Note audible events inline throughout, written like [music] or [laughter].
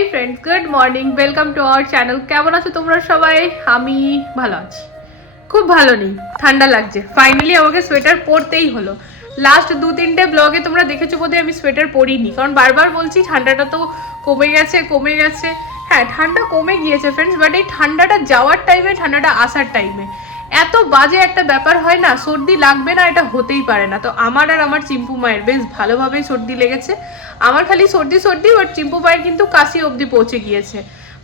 Hey friends good morning welcome to our channel কেমন আছো তোমরা সবাই? আমি ভালো আছি। খুব ভালো নেই। ঠান্ডা লাগছে। ফাইনালি আমাকে সোয়েটার পরতেই হলো। লাস্ট দু তিনটে ব্লগে তোমরা দেখেছ বোধহয় আমি সোয়েটার পরিনি। কারণ বারবার বলছি ঠান্ডাটা তো কমে গেছে কমে গেছে। হ্যাঁ ঠান্ডা কমে গিয়েছে ফ্রেন্ডস বাট এই ঠান্ডাটা যাওয়ার টাইমে ঠান্ডাটা আসার টাইমে এত বাজে একটা ব্যাপার হয় না, সর্দি লাগবে না, এটা হতেই পারে না। তো আমার আর আমার চিম্পু মায়ের বেশ ভালোভাবেই সর্দি লেগেছে। আমার খালি সর্দি সর্দি বাট চিম্পু মায়ের কিন্তু কাশি অবধি পৌঁছে গিয়েছে।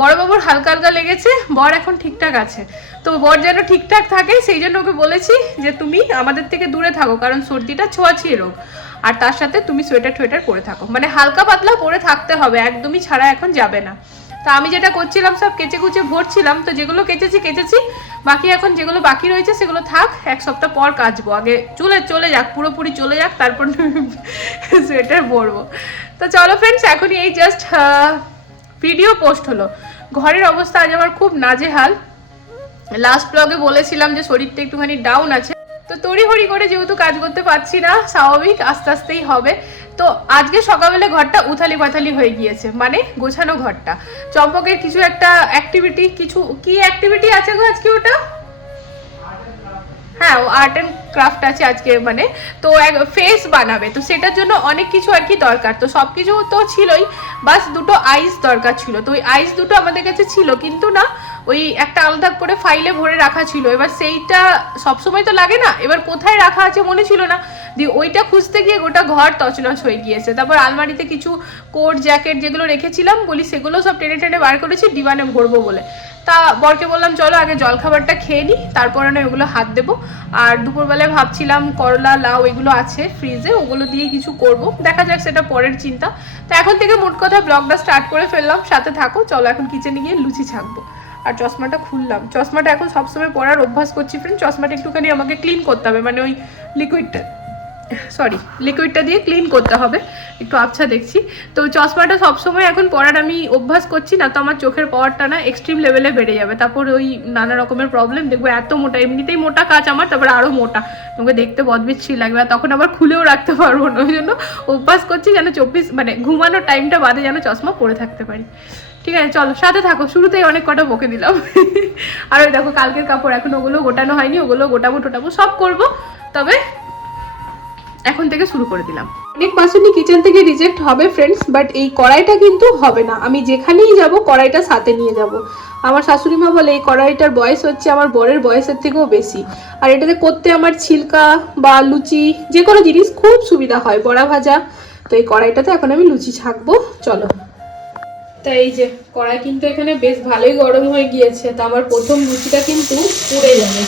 বড় বাবুর হালকা হালকা লেগেছে, বর এখন ঠিকঠাক আছে। তো বর যেন ঠিকঠাক থাকে, সেই জন্য ওকে বলেছি যে তুমি আমাদের থেকে দূরে থাকো, কারণ সর্দিটা ছোঁয়াছিয়ে রোগ। আর তার সাথে তুমি সোয়েটার টোয়েটার পরে থাকো। মানে হালকা পাতলা পরে থাকতে হবে, একদমই ছাড়া এখন যাবে না। তো আমি যেটা করছিলাম সব কেচে কুচে ভরছিলাম, তো যেগুলো কেচেছি কেচেছি। বাকি এখন যেগুলো বাকি রয়েছে সেগুলো থাক, এক সপ্তাহ পর কাচবো। আগে চলে চলে যাক, পুরোপুরি চলে যাক, তারপর [laughs] সোয়েটার পরবো তো চলো ফ্রেন্ডস এখনই এই জাস্ট ভিডিও পোস্ট হলো। ঘরের অবস্থা আজ আমার খুব নাজেহাল। লাস্ট ব্লগে বলেছিলাম যে শরীরটা একটুখানি ডাউন আছে। তো তড়িহড়ি করে যেহেতু কাজ করতে পারছি না, স্বাভাবিক, আস্তে আস্তেই হবে। তো আজকে সকালবেলা ঘরটা উথালি পাথালি হয়ে গিয়েছে মানে গোছানো ঘরটা। চম্পকের কিছু একটা অ্যাক্টিভিটি কিছু, কি অ্যাক্টিভিটি আছে গো আজকে ওটা? হ্যাঁ ও আর্ট অ্যান্ড ক্রাফট আছে আজকে মানে। তো এক ফেস বানাবে, তো সেটার জন্য অনেক কিছু আর কি দরকার। তো সব কিছু তো ছিলই, বাস দুটো আইস দরকার ছিল। তো ওই আইস দুটো আমাদের কাছে ছিল, কিন্তু না ওই একটা আলাদা করে ফাইলে ভরে রাখা ছিল। এবার সেইটা সবসময় তো লাগে না। এবার কোথায় রাখা আছে মনে ছিল না। দিয়ে ওইটা খুঁজতে গিয়ে গোটা ঘর তছনছ হয়ে গিয়েছে। তারপর আলমারিতে কিছু কোট জ্যাকেট যেগুলো রেখেছিলাম, বলি সেগুলো সব টেনে টেনে বার করেছি ডিবানে ভরবো বলে। তা বরকে বললাম, চলো আগে জলখাবারটা খেয়ে নিই তারপরে না ওগুলো হাত দেবো। আর দুপুরবেলায় ভাবছিলাম, করলা, লাউ এগুলো আছে ফ্রিজে ওগুলো দিয়ে কিছু করব। দেখা যাক সেটা পরের চিন্তা। তো এখন থেকে মোট কথা ব্লগটা স্টার্ট করে ফেললাম। সাথে থাকো, চলো এখন কিচেনে গিয়ে লুচি ছাকবো। আর চশমাটা খুললাম। চশমাটা এখন সবসময় পরার অভ্যাস করছি ফ্রেন্ড চশমাটা একটুখানি আমাকে ক্লিন করতে হবে মানে ওই লিকুইডটা সরি লিকুইডটা দিয়ে ক্লিন করতে হবে। একটু আবছা দেখছি। তো চশমাটা সবসময় এখন পরার আমি অভ্যাস করছি না, তো আমার চোখের পাওয়ারটা না এক্সট্রিম লেভেলে বেড়ে যাবে। তারপর ওই নানা রকমের প্রবলেম দেখব এত মোটা, এমনিতেই মোটা কাজ আমার, তারপর আরও মোটা। তোমাকে দেখতে বদবিচ্ছি লাগবে, আর তখন আবার খুলেও রাখতে পারব না। ওই জন্য অভ্যাস করছি যেন চব্বিশ মানে ঘুমানোর টাইমটা বাদে যেন চশমা পরে থাকতে পারি। ঠিক আছে, চলো, সাথে থাকো। শুরুতেই অনেক কটা বকে দিলাম। আর ওই দেখো, কালকের কাপড় এখন ওগুলো গোটানো হয়নি, ওগুলো গোটাবো, টোটাবো, সব করব। তবে এখন থেকে শুরু করে দিলাম। অনেক বাসনই কিচেন থেকে রিজেক্ট হবে ফ্রেন্ডস বাট এই কড়াইটা কিন্তু হবে না। আমি যেখানেই যাব, কড়াইটা সাথে নিয়ে যাব। আমার শাশুড়ি মা বলে, এই কড়াইটার বয়স হচ্ছে আমার বরের বয়সের থেকেও বেশি। আর এটাতে করতে আমার ছিলকা বা লুচি, যে কোনো জিনিস খুব সুবিধা হয়, বড়া ভাজা। তো এই কড়াইটাতে এখন আমি লুচি ছাকবো। চলো। তা এই যে কড়াই কিন্তু এখানে বেশ ভালোই গরম হয়ে গিয়েছে, তা আমার প্রথম লুচিটা কিন্তু পুড়ে যাবে।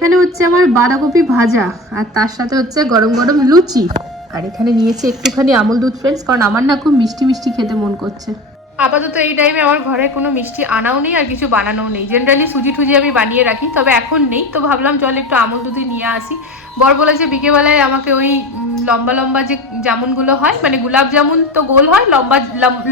এখানে হচ্ছে আমার বাঁধাকপি ভাজা, আর তার সাথে হচ্ছে গরম গরম লুচি। আর এখানে নিয়েছি একটুখানি আমল দুধ ফ্রেন্ডস কারণ আমার না খুব মিষ্টি মিষ্টি খেতে মন করছে। আপাতত এই টাইমে আমার ঘরে কোনো মিষ্টি আনাও নেই আর কিছু বানানোও নেই। জেনারেলি সুজি টুজি আমি বানিয়ে রাখি, তবে এখন নেই। তো ভাবলাম চল একটু আমল দুধই নিয়ে আসি। বর বলেছে বিকেবেলায় আমাকে ওই লম্বা লম্বা যে জামুনগুলো হয় মানে গোলাপ জামুন তো গোল হয়, লম্বা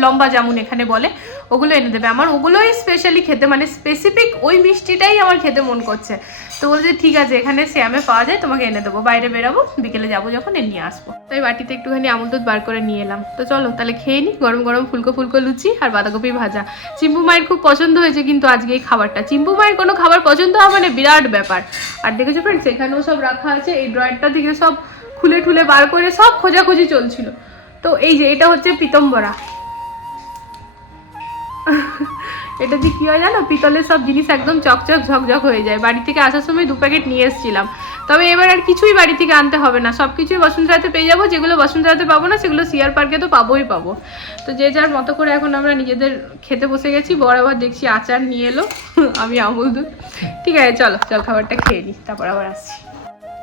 লম্বা জামুন এখানে বলে, ওগুলো এনে দেবে। আমার ওগুলোই স্পেশালি খেতে মানে স্পেসিফিক ওই মিষ্টিটাই আমার খেতে মন করছে। তো বলছে ঠিক আছে, এখানে শ্যামে পাওয়া যায়, তোমাকে এনে দেবো। বাইরে বেরাবো, বিকেলে যাব যখন, এ নিয়ে আসব। তাই বাটিতে একটুখানি আমল দুধ বার করে নিয়ে এলাম। তো চলো, তাহলে খেয়ে নিই গরম গরম ফুলকো ফুলকো লুচি আর বাঁধাকপি ভাজা। চিম্পু মায়ের খুব পছন্দ হয়েছে কিন্তু আজকে এই খাবারটা। চিম্পু মায়ের কোনো খাবার পছন্দ হওয়া মানে বিরাট ব্যাপার। আর দেখেছ ফ্রেন্ডস এখানেও সব রাখা আছে, এই ড্রয়ারটা থেকে সব খুলে ঠুলে বার করে সব খোঁজাখুঁজি চলছিল। তো এই যে, এটা হচ্ছে পিতম্বরা। এটা দিয়ে কি হয় জানো? পিতলের সব জিনিস একদম চকচক ঝকঝক হয়ে যায়। বাড়ি থেকে আসার সময় দু প্যাকেট নিয়ে এসেছিলাম। তবে এবার আর কিছুই বাড়ি থেকে আনতে হবে না। সব কিছুই বসুন্ধরাতে পেয়ে যাব। যেগুলো বসুন্ধরাতে পাবো না, সেগুলো সিয়ার পার্কে তো পাবোই পাবো। তো যে যার মতো করে এখন আমরা নিজেদের খেতে বসে গেছি বড় আবার দেখছি আচার নিয়ে এলো। আমি আমুল দুধ। ঠিক আছে, চলো, চল খাবারটা খেয়ে নিই তারপর আবার আসছি।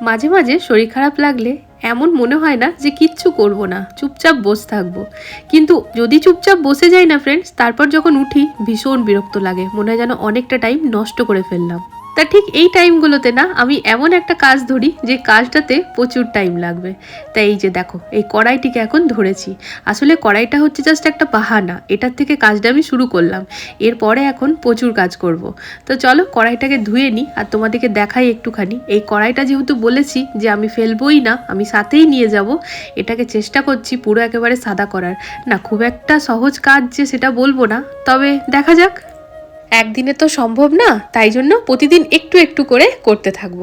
মাঝে মাঝে শরীর খারাপ লাগলে এমন মনে হয় না যে কিচ্ছু করব না, চুপচাপ বসে থাকব। কিন্তু যদি চুপচাপ বসে যাই না ফ্রেন্ডস তারপর যখন উঠি ভীষণ বিরক্ত লাগে, মনে হয় যেন অনেকটা টাইম নষ্ট করে ফেললাম। তা ঠিক এই টাইমগুলোতে না, আমি এমন একটা কাজ ধরি যে কাজটাতে প্রচুর টাইম লাগবে। তাই এই যে দেখো, এই কড়াইটিকে এখন ধরেছি। আসলে কড়াইটা হচ্ছে জাস্ট একটা বাহানা, এটার থেকে কাজটা আমি শুরু করলাম। এরপরে এখন প্রচুর কাজ করব। তো চলো কড়াইটাকে ধুয়ে নিই আর তোমাদেরকে দেখাই একটুখানি। এই কড়াইটা যেহেতু বলেছি যে আমি ফেলবই না, আমি সাথেই নিয়ে যাব, এটাকে চেষ্টা করছি পুরো একেবারে সাদা করার। না, খুব একটা সহজ কাজ যে সেটা বলব না, তবে দেখা যাক। একদিনে তো সম্ভব না, তাই জন্য প্রতিদিন একটু একটু করে করতে থাকব।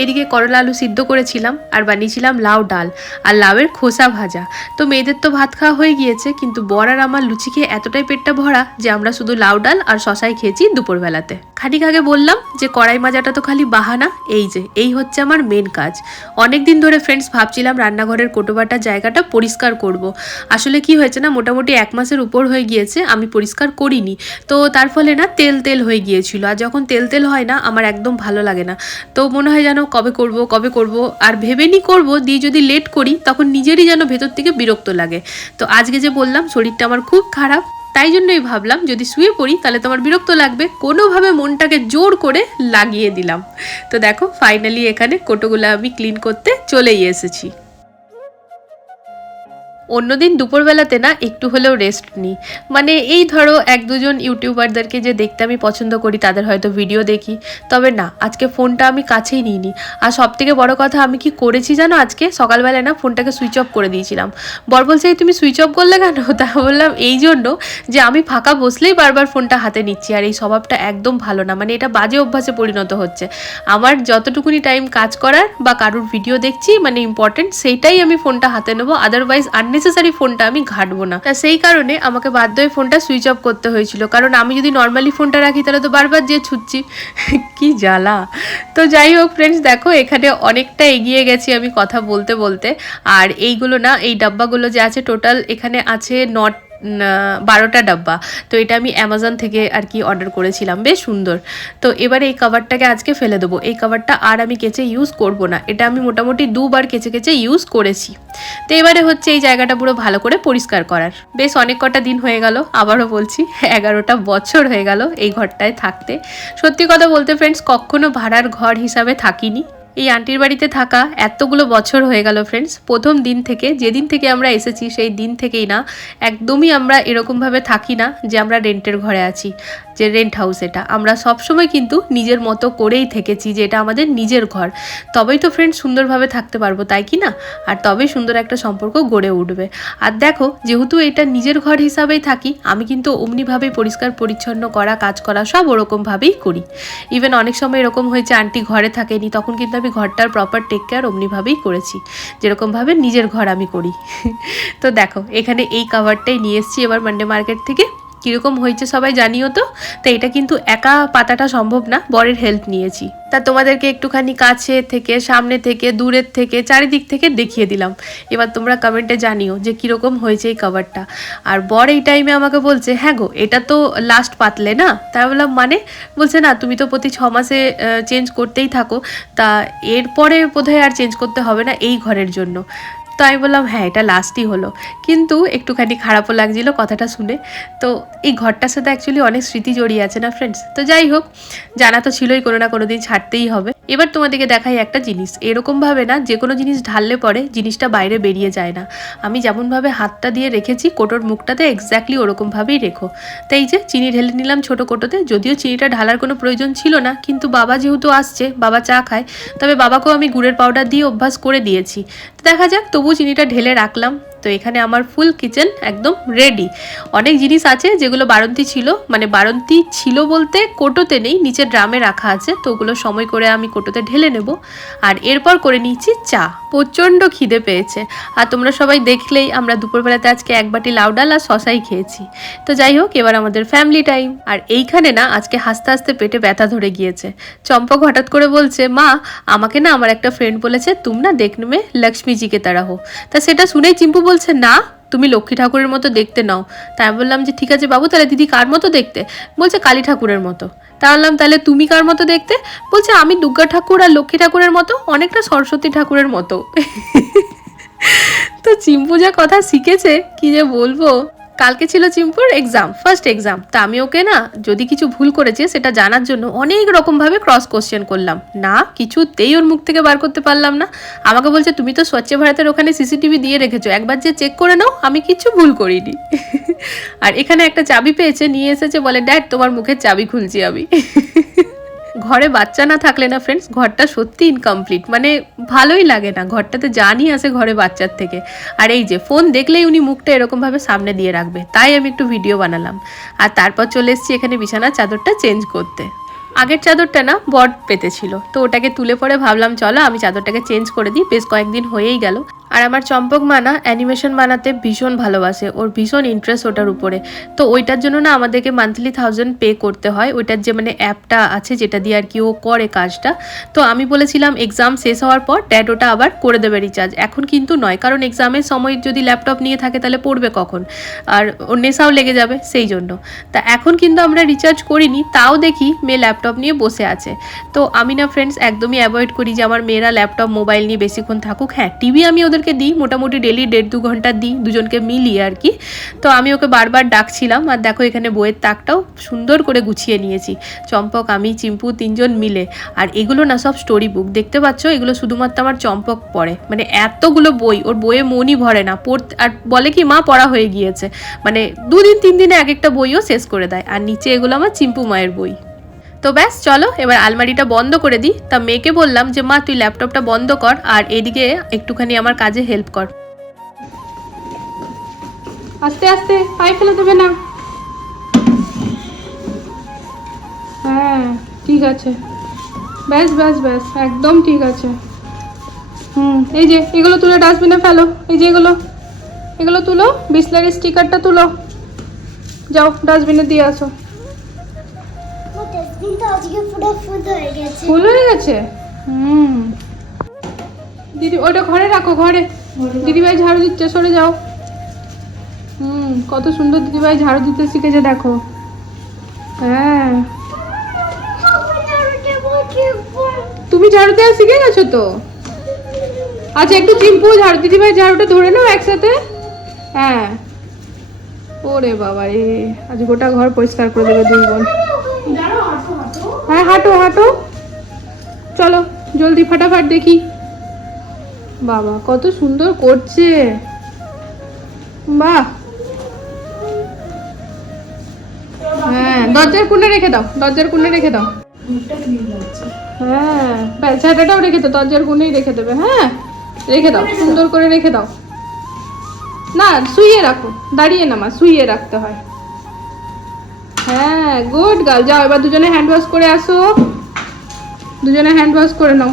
এদিকে করলা আলু সিদ্ধ করেছিলাম, আর বানিয়েছিলাম লাউ ডাল, আর লাউয়ের খোসা ভাজা। তো মেয়েদের তো ভাত খাওয়া হয়ে গিয়েছে, কিন্তু বর আর আমার লুচি খেয়ে এতটাই পেটটা ভরা যে আমরা শুধু লাউ ডাল আর শশাই খেয়েছি দুপুরবেলাতে। খানিক আগে বললাম যে কড়াই মাজাটা তো খালি বাহানা, এই যে, এই হচ্ছে আমার মেন কাজ। অনেক দিন ধরে ফ্রেন্ডস ভাবছিলাম রান্নাঘরের কোটোবাটা জায়গাটা পরিষ্কার করব। আসলে কি হয়েছে না, মোটামুটি এক মাসের উপর হয়ে গিয়েছে, আমি পরিষ্কার করিনি। তো তার ফলে না, তেল তেল তেল হয়ে গিয়েছিল। আর যখন তেল তেল হয় না, আমার একদম ভালো লাগে না। তো মনে হয় যেন কবে করব কবে করব? আর ভেবে নি করব, দিয়ে যদি লেট করি, তখন নিজেরই যেন ভেতর থেকে বিরক্ত লাগে। তো আজকে যে বললাম, শরীরটা আমার খুব খারাপ, তাই জন্যই ভাবলাম, যদি শুয়ে পড়ি, তাহলে তোমার বিরক্ত লাগবে। কোনোভাবে মনটাকে জোর করে লাগিয়ে দিলাম। তো দেখো ফাইনালি এখানে কোটোগুলো আমি ক্লিন করতে চলেই এসেছি। অন্যদিন দুপুরবেলাতে না একটু হলেও রেস্ট নিই মানে এই ধরো এক দুজন ইউটিউবারদেরকে যে দেখতে আমি পছন্দ করি, তাদের হয়তো ভিডিও দেখি। তবে না, আজকে ফোনটা আমি কাছেই নিইনি। আর সব থেকে বড় কথা, আমি কি করেছি জানো আজকে? সকালবেলায় না ফোনটাকে সুইচ অফ করে দিয়েছিলাম। বর বলছে, "এই তুমি সুইচ অফ করলে কেন? [laughs] তা বললাম, এই জন্য যে আমি ফাঁকা বসলেই বারবার ফোনটা হাতে নিচ্ছি। আর এই স্বভাবটা একদম ভালো না। মানে এটা বাজে অভ্যাসে পরিণত হচ্ছে। আমার যতটুকুনি টাইম কাজ করার বা কারোর ভিডিও দেখছি মানে ইম্পর্টেন্ট সেইটাই আমি ফোনটা হাতে নেব। আদারওয়াইজ আননেসেসারি ফোনটা আমি ঘাটবো না। তা সেই কারণে আমাকে বাধ্য হয়ে ফোনটা সুইচ অফ করতে হয়েছিল। কারণ আমি যদি নর্মালি ফোনটা রাখি, তাহলে তো বারবার যে ছুটছি। [laughs] কি জ্বালা। তো যাই হোক ফ্রেন্ডস দেখো, এখানে অনেকটা এগিয়ে গেছি আমি কথা বলতে বলতে। আর এইগুলো না, এই ডাব্বাগুলো যে আছে টোটাল এখানে আছে নট বারোটা ডাব্বা। তো এটা আমি অ্যামাজন থেকে আর কি অর্ডার করেছিলাম। বেশ সুন্দর। তো এবারে এই কভারটাকে আজকে ফেলে দেবো। এই কভারটা আর আমি কেচে ইউজ করব না। এটা আমি মোটামুটি দুবার কেচে কেচে ইউজ করেছি। তো এবারে হচ্ছে এই জায়গাটা পুরো ভালো করে পরিষ্কার করার। বেশ অনেক কটা দিন হয়ে গেল, আবারও বলছি, এগারোটা বছর হয়ে গেল এই ঘরটায় থাকতে। সত্যি কথা বলতে ফ্রেন্ডস কখনো ভাড়ার ঘর হিসাবে থাকিনি। এই আন্টির বাড়িতে থাকা এতগুলো বছর হয়ে গেল ফ্রেন্ডস প্রথম দিন থেকে, যেদিন থেকে আমরা এসেছি সেই দিন থেকেই না, একদমই আমরা এরকমভাবে থাকি না যে আমরা রেন্টের ঘরে আছি, যে রেন্ট হাউস এটা। আমরা সবসময় কিন্তু নিজের মতো করেই থেকেছি যে এটা আমাদের নিজের ঘর। তবেই তো ফ্রেন্ড সুন্দরভাবে থাকতে পারব, তাই কি না? আর তবেই সুন্দর একটা সম্পর্ক গড়ে উঠবে। আর দেখো, যেহেতু এটা নিজের ঘর হিসাবেই থাকি, আমি কিন্তু অমনিভাবে পরিষ্কার, পরিচ্ছন্ন করা, কাজ করা সব ওরকমভাবেই করি। ইভেন অনেক সময় এরকম হয়েছে, আন্টি ঘরে থাকেনি, তখন কিন্তু আমি ঘরটার প্রপার টেক কেয়ার অমনিভাবেই করেছি। যেরকমভাবে নিজের ঘর আমি করি। [laughs] তো দেখো, এখানে এই কাভারটাই নিয়ে এসেছি এবার মান্ডে মার্কেট থেকে। কীরকম হয়েছে সবাই জানিও তো। তো এটা কিন্তু একা পাতাটা সম্ভব না, বরের হেল্প নিয়েছি। তা তোমাদেরকে একটুখানি কাছে থেকে, সামনে থেকে, দূরের থেকে, চারিদিক থেকে দেখিয়ে দিলাম। এবার তোমরা কমেন্টে জানিও যে কীরকম হয়েছে এই কভারটা আর বর এই টাইমে আমাকে বলছে হ্যাঁ গো, এটা তো লাস্ট পাতলে না? তাই বললাম মানে? বলছে, না, তুমি তো প্রতি ছ মাসে চেঞ্জ করতেই থাকো। তা এরপরে বোধহয় আর চেঞ্জ করতে হবে না এই ঘরের জন্য। তো আমি বললাম হ্যাঁ এটা লাস্টই হলো। কিন্তু একটুখানি খারাপও লাগছিল কথাটা শুনে। তো এই ঘরটার সাথে অ্যাকচুয়ালি অনেক স্মৃতি জড়িয়ে আছে না ফ্রেন্ডস তো যাই হোক, জানা তো ছিলই, কোনো না কোনো দিন ছাড়তেই হবে। এবার তোমাদেরকে দেখাই একটা জিনিস। এরকমভাবে না যে কোনো জিনিস ঢাললে পরে জিনিসটা বাইরে বেরিয়ে যায় না। আমি যেমনভাবে হাতটা দিয়ে রেখেছি, কোটোর মুখটাতে এক্স্যাক্টলি ওরকমভাবেই রেখো। তাই যে চিনি ঢেলে নিলাম ছোটো কোটোতে, যদিও চিনিটা ঢালার কোনো প্রয়োজন ছিল না, কিন্তু বাবা যেহেতু আসছে, বাবা চা খায়, তবে বাবাকেও আমি গুড়ের পাউডার দিয়ে অভ্যাস করে দিয়েছি। দেখা যাক তবু চিনিটা ঢেলে রাখলাম। তো এখানে আমার ফুল কিচেন একদম রেডি অনেক জিনিস আছে যেগুলো বারন্তি ছিল মানে বারন্তি ছিল বলতে কোটোতে নেই, নিচে ড্রামে রাখা আছে, তো ওগুলো সময় করে আমি কোটোতে ঢেলে নেব। আর এরপর করে নিচ্ছি চা। প্রচণ্ড খিদে পেয়েছে। আর তোমরা সবাই দেখলেই আমরা দুপুরবেলাতে আজকে এক বাটি লাউ ডাল আর শশাই খেয়েছি। তো যাই হোক, এবার আমাদের ফ্যামিলি টাইম আর এইখানে না, আজকে হাসতে হাসতে পেটে ব্যথা ধরে গিয়েছে। চম্পক হঠাৎ করে বলছে, মা, আমাকে না আমার একটা ফ্রেন্ড বলেছে, তুম না দেখনে মে লক্ষ্মীজিকে তারা হো। তা সেটা শুনেই চিম্পু বলছে, না, তুমি লক্ষ্মী ঠাকুরের মতো দেখতে নাও। তাই বললাম যে, ঠিক আছে বাবু, তাহলে দিদি কার মতো দেখতে? বলছে, কালী ঠাকুরের মতো। তা বললাম তাহলে তুমি কার মতো দেখতে? বলছে, আমি দুর্গা ঠাকুর আর লক্ষ্মী ঠাকুরের মতো, অনেকটা সরস্বতী ঠাকুরের মতো। [laughs] তো চিম্পু যা কথা শিখেছে, কি যে বলব? কালকে ছিল চিম্পুর এক্সাম ফার্স্ট এক্সাম তা আমি ওকে না যদি কিছু ভুল করেছে সেটা জানার জন্য অনেক রকমভাবে ক্রস কোশ্চেন করলাম। না, কিছুতেই ওর মুখ থেকে বার করতে পারলাম না। আমাকে বলছে, তুমি তো স্বচ্ছ ভারতের ওখানে সিসিটিভি দিয়ে রেখেছো। একবার যে চেক করে নাও, আমি কিছু ভুল করিনি। [laughs] আর এখানে একটা চাবি পেয়েছে, নিয়ে এসেছে, বলে ড্যাড তোমার মুখের চাবি খুলছি আমি। [laughs] ঘরে বাচ্চা না থাকলে না ফ্রেন্ডস ঘরটা সত্যি ইনকমপ্লিট মানে ভালোই লাগে না, ঘরটাতে জানি আসে ঘরে বাচ্চার থেকে। আর এই যে ফোন দেখলেই উনি মুখটা এরকমভাবে সামনে দিয়ে রাখবে, তাই আমি একটু ভিডিও বানালাম। আর তারপর চলে এসেছি এখানে বিছানার চাদরটা চেঞ্জ করতে। আগের চাদরটা না বট পেতেছিল, তো ওটাকে তুলে পরে ভাবলাম, চলো আমি চাদরটাকে চেঞ্জ করে দিই, বেশ কয়েকদিন হয়েই গেল। আর আমার চম্পক মানা অ্যানিমেশন বানাতে ভীষণ ভালোবাসে। ওর ভীষণ ইন্টারেস্ট ওটার উপরে। তো ওইটার জন্য না আমাদেরকে মান্থলি থাউজেন্ড পে করতে হয়। ওইটার যে মানে অ্যাপটা আছে যেটা দিয়ে আর কি ও করে কাজটা। তো আমি বলেছিলাম এক্সাম শেষ হওয়ার পর ড্যাড ওটা আবার করে দেবে রিচার্জ এখন কিন্তু নয়, কারণ এক্সামের সময় যদি ল্যাপটপ নিয়ে থাকে তাহলে পড়বে কখন? আর নেশাও লেগে যাবে সেই জন্য। তা এখন কিন্তু আমরা রিচার্জ করিনি, তাও দেখি মেয়ে ল্যাপটপ নিয়ে বসে আছে। তো আমি না ফ্রেন্ডস একদমই অ্যাভয়েড করি যে আমার মেয়েরা ল্যাপটপ মোবাইল নিয়ে বেশিক্ষণ থাকুক। হ্যাঁ টিভি আমি ওদেরকে দিই, মোটামুটি ডেলি দেড় দু ঘণ্টা দিই, দুজনকে মিলিয়ে আর কি। তো আমি ওকে বারবার ডাকছিলাম, আর দেখো এখানে বইয়ের তাকটাও সুন্দর করে গুছিয়ে নিয়েছি। চম্পক, আমি, চিম্পু তিনজন মিলে। আর এগুলো না সব স্টোরি বুক দেখতে পাচ্ছ, এগুলো শুধুমাত্র আমার চম্পক পড়ে। মানে এতগুলো বই, ওর বইয়ে মনই ভরে না। পড়তে আর বলে কি, মা, পড়া হয়ে গিয়েছে। মানে দুদিন, তিন দিনে এক একটা বইও শেষ করে দেয়। আর নিচে এগুলো আমার চিম্পু মায়ের বই। তো ব্যাস, চলো, এবার আলমারিটা বন্ধ করে দিই। তা মেয়েকে বললাম যে, মা, তুই ল্যাপটপটা বন্ধ কর আর এদিকে একটুখানি আমার কাজে হেল্প কর। আস্তে আস্তে, পায়ে ফেলে দেবে না? হ্যাঁ ঠিক আছে। ব্যাস ব্যাস ব্যাস, একদম ঠিক আছে। হুম, এই যে, এগুলো তুলে ডাস্টবিনে ফেলো। এই যে এগুলো এগুলো তুলো, বিসলারি স্টিকারটা তুলো। যাও, ডাস্টবিনে দিয়ে আসো। আজকে পুরো ফুল হয়ে গেছে। ফুল হয়ে গেছে? হুম। দিদি ওটা ঘরে রাখো ঘরে। দিদিভাই ঝাড়ু দিচ্ছে সরে যাও। হুম কত সুন্দর দিদিভাই ঝাড়ু দিতে শিখেছে দেখো। হ্যাঁ। তুমি ঝাড়ু দেওয়া শিখে গেছো তো? আচ্ছা একটু চিম্পু ঝাড়ু দিদিভাই ঝাড়ুটা ধরে নাও একসাথে। হ্যাঁ। ওরে বাবা রে আজ গোটা ঘর পরিষ্কার করে দেবে দুই বোন। হ্যাঁ হাঁটো হাঁটো। চলো, জলদি ফাটাফাট দেখি। বাবা, কত সুন্দর করছে। বাহ। হ্যাঁ দরজার কোণে রেখে দাও, দরজার কোণে রেখে দাও। হ্যাঁ ছাটাটাও রেখে দাও, দরজার কোণেই রেখে দেবে হ্যাঁ? রেখে দাও, সুন্দর করে রেখে দাও। না, শুইয়ে রাখো, দাঁড়িয়ে না মা শুইয়ে রাখতে হয়। হ্যাঁ গুড গার্ল যাও, এবার দুজনে হ্যান্ড ওয়াশ করে আসো। দুজনে হ্যান্ড ওয়াশ করে নাও।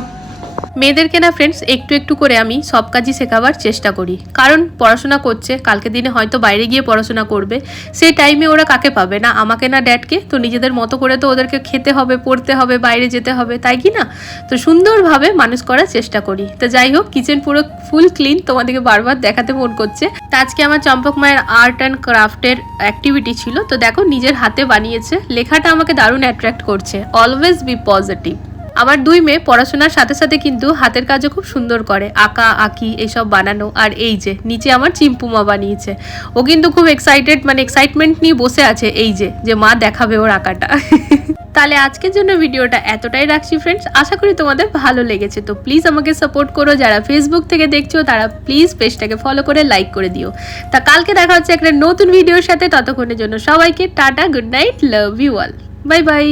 মেয়েদেরকে না ফ্রেন্ডস একটু একটু করে আমি সব কাজই শেখাবার চেষ্টা করি। কারণ পড়াশোনা করছে, কালকে দিনে হয়তো বাইরে গিয়ে পড়াশোনা করবে। সেই টাইমে ওরা কাকে পাবে? না, আমাকে না ড্যাডকে তো নিজেদের মতো করে তো ওদেরকে খেতে হবে, পড়তে হবে, বাইরে যেতে হবে, তাই কি না? তো সুন্দরভাবে মানুষ করার চেষ্টা করি। তো যাই হোক কিচেন পুরো ফুল ক্লিন তোমাদেরকে বারবার দেখাতে মন করছে। তো আজকে আমার চম্পক মায়ের আর্ট অ্যান্ড ক্রাফটের অ্যাক্টিভিটি ছিল। তো দেখো, নিজের হাতে বানিয়েছে। লেখাটা আমাকে দারুণ অ্যাট্রাক্ট করছে। অলওয়েজ বি পজিটিভ আমার দুই মেয়ে পড়াশোনার সাথে সাথে কিন্তু হাতের কাজও খুব সুন্দর করে, আঁকা, আঁকি, এসব বানানো। আর এই যে, নিচে আমার চিম্পুমা বানিয়েছে। ও কিন্তু খুব এক্সাইটেড মানে এক্সাইটমেন্ট নিয়ে বসে আছে এই যে যে মা দেখাবে ওর আঁকাটা। [laughs] তাহলে আজকের জন্য ভিডিওটা এতটাই রাখছি ফ্রেন্ডস আশা করি তোমাদের ভালো লেগেছে। তো প্লিজ আমাকে সাপোর্ট করো, যারা ফেসবুক থেকে দেখছ, তারা প্লিজ পেজটাকে ফলো করে লাইক করে দিও। তা কালকে দেখা হচ্ছে একটা নতুন ভিডিওর সাথে, ততক্ষণের জন্য সবাইকে tata good night love you all bye bye